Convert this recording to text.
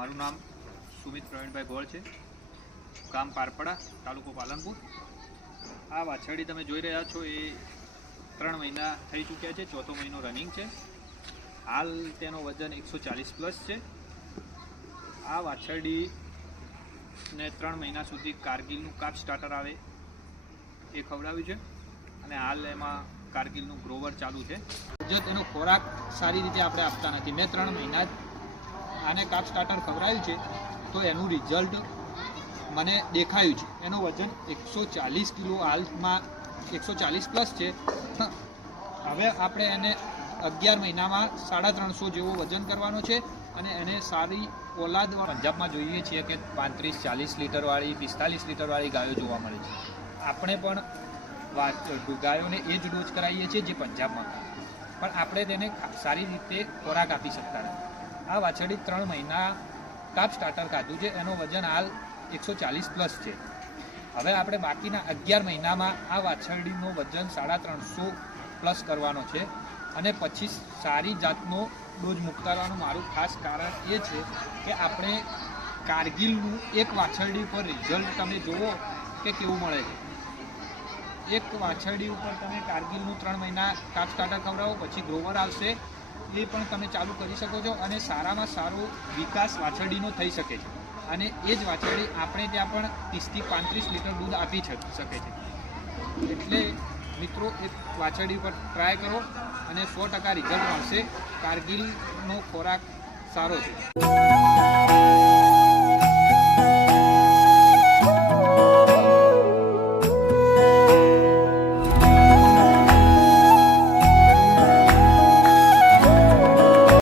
મારું નામ સુમિત પ્રવીણભાઈ ગોળ છે, ગામ પારપડા, તાલુકો પાલનપુર। આ વાછરડી તમે જોઈ રહ્યા છો એ 3 મહિના થઈ ચૂક્યા છે, ચોથો મહિનો રનિંગ છે। હાલ તેનો વજન 140 પ્લસ છે। આ વાછરડીને 3 મહિના સુધી કારગિલનું કાપ સ્ટાર્ટર આવે એ ખવડાવ્યું છે અને હાલ એમાં કારગિલનું ગ્રોવર ચાલુ છે। જો તેનો ખોરાક સારી રીતે આપણે આપતા નથી, મેં 3 મહિના આને કાપ સ્ટાર્ટર ખવડાવ્યું છે તો એનું રિઝલ્ટ મને દેખાયું છે। એનો વજન 140 કિલો હાલમાં 140 પ્લસ છે। હવે આપણે એને 11 મહિનામાં 350 જેવો વજન કરવાનો છે અને એને સારી ઓલાદ પંજાબમાં જોઈએ છીએ કે 35-40 લીટરવાળી 45 લીટરવાળી ગાયો જોવા મળે છે। આપણે પણ ગાયોને એ જ ડોઝ કરાવીએ છીએ જે પંજાબમાં, પણ આપણે તેને સારી રીતે ખોરાક આપી શકતા નથી। આ વાછરડી 3 મહિના કાપ સ્ટાર્ટર ખાધું છે, એનો વજન હાલ 140 પ્લસ છે। હવે આપણે બાકીના 11 મહિનામાં આ વાછરડીનો વજન 350 પ્લસ કરવાનો છે અને પછી સારી જાતનો ડોઝ મુકતારવાનું મારું ખાસ કારણ એ છે કે આપણે કારગિલનું એક વાછરડી પર રિઝલ્ટ તમે જુઓ કે કેવું મળે છે। એક વાછરડી ઉપર તમે કારગિલનું 3 મહિના કાપ સ્ટાર્ટર ખવડાવો, પછી ગ્રોવર આવશે, એ પણ તમે ચાલુ કરી શકો છો અને સારામાં સારો વિકાસ વાછરડીનો થઈ શકે છે અને એ જ વાછરડી આપણે ત્યાં પણ 30-35 લીટર દૂધ આપી શકે છે। એટલે મિત્રો એક વાછરડી પર ટ્રાય કરો અને 100% રિઝલ્ટ મળશે। કારગિલનો ખોરાક સારો છે।